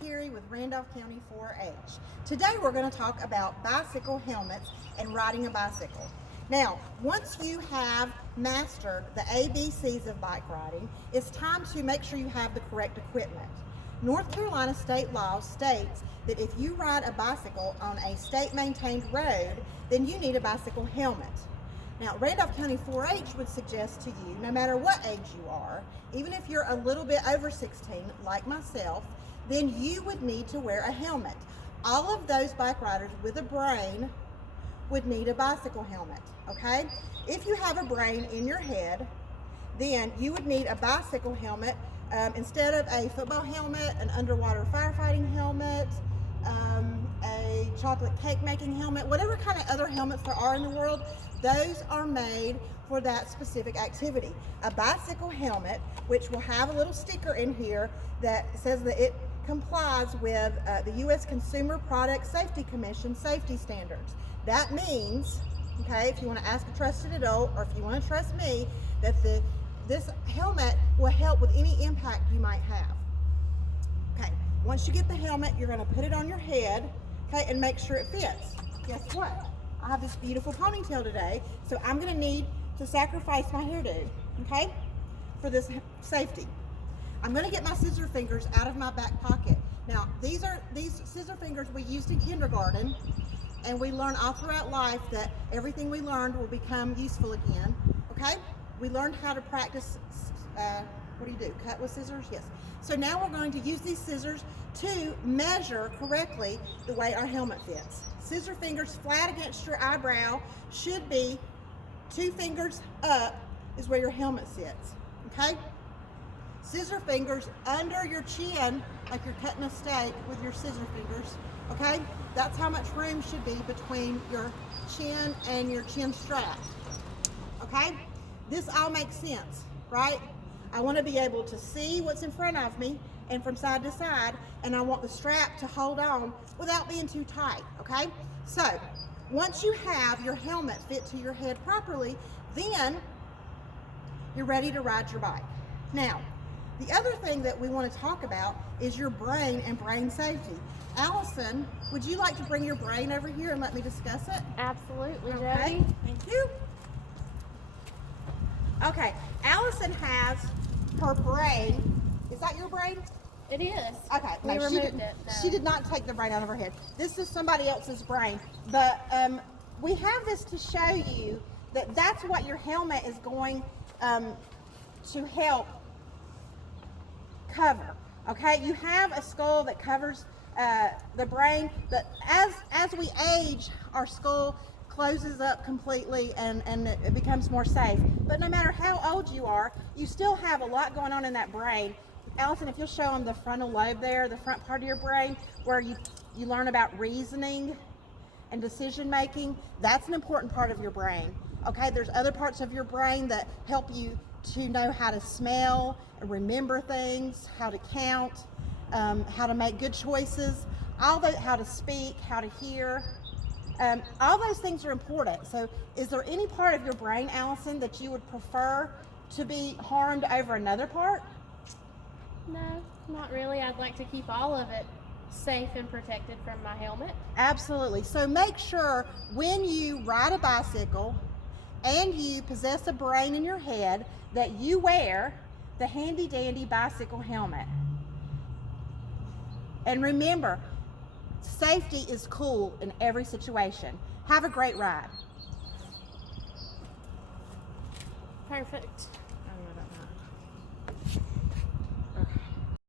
Terry with Randolph County 4-H. Today we're going to talk about bicycle helmets and riding a bicycle. Now, once you have mastered the ABCs of bike riding, it's time to make sure you have the correct equipment. North Carolina state law states that if you ride a bicycle on a state-maintained road, then you need a bicycle helmet. Now, Randolph County 4-H would suggest to you, no matter what age you are, even if you're a little bit over 16, like myself, then you would need to wear a helmet. All of those bike riders with a brain would need a bicycle helmet, okay? If you have a brain in your head, then you would need a bicycle helmet instead of a football helmet, an underwater firefighting helmet, a chocolate cake making helmet, whatever kind of other helmets there are in the world, those are made for that specific activity. A bicycle helmet, which will have a little sticker in here that says that it complies with the U.S. Consumer Product Safety Commission safety standards. That means, okay, if you want to ask a trusted adult or if you want to trust me, that this helmet will help with any impact you might have. Okay, once you get the helmet, you're going to put it on your head, okay, and make sure it fits. Guess what? I have this beautiful ponytail today, so I'm going to need to sacrifice my hairdo, okay, for this safety. I'm going to get my scissor fingers out of my back pocket. Now, these scissor fingers we used in kindergarten, and we learn all throughout life that everything we learned will become useful again, okay? We learned how to practice, what do you do, cut with scissors? Yes. So now we're going to use these scissors to measure correctly the way our helmet fits. Scissor fingers flat against your eyebrow should be 2 fingers up is where your helmet sits, okay? Scissor fingers under your chin, like you're cutting a steak with your scissor fingers, okay? That's how much room should be between your chin and your chin strap, okay? This all makes sense, right? I want to be able to see what's in front of me and from side to side, and I want the strap to hold on without being too tight, okay? So, once you have your helmet fit to your head properly, then you're ready to ride your bike. Now, the other thing that we want to talk about is your brain and brain safety. Allison, would you like to bring your brain over here and let me discuss it? Absolutely, Okay, Jody. thank you. Okay, Allison has her brain. Is that your brain? It is. Okay, We no, removed it. No. she did not take the brain out of her head. This is somebody else's brain. But we have this to show you that that's what your helmet is going to help cover. Okay, you have a skull that covers the brain, but as we age, our skull closes up completely and it becomes more safe. But no matter how old you are, you still have a lot going on in that brain. Allison, if you'll show them the frontal lobe there, the front part of your brain, where you learn about reasoning and decision making, that's an important part of your brain. Okay, there's other parts of your brain that help you to know how to smell and remember things, how to count, how to make good choices, how to speak, how to hear. All those things are important. So is there any part of your brain, Allison, that you would prefer to be harmed over another part? No, not really. I'd like to keep all of it safe and protected from my helmet. Absolutely. So make sure when you ride a bicycle and you possess a brain in your head that you wear the handy dandy bicycle helmet. And remember, safety is cool in every situation. Have a great ride. Perfect.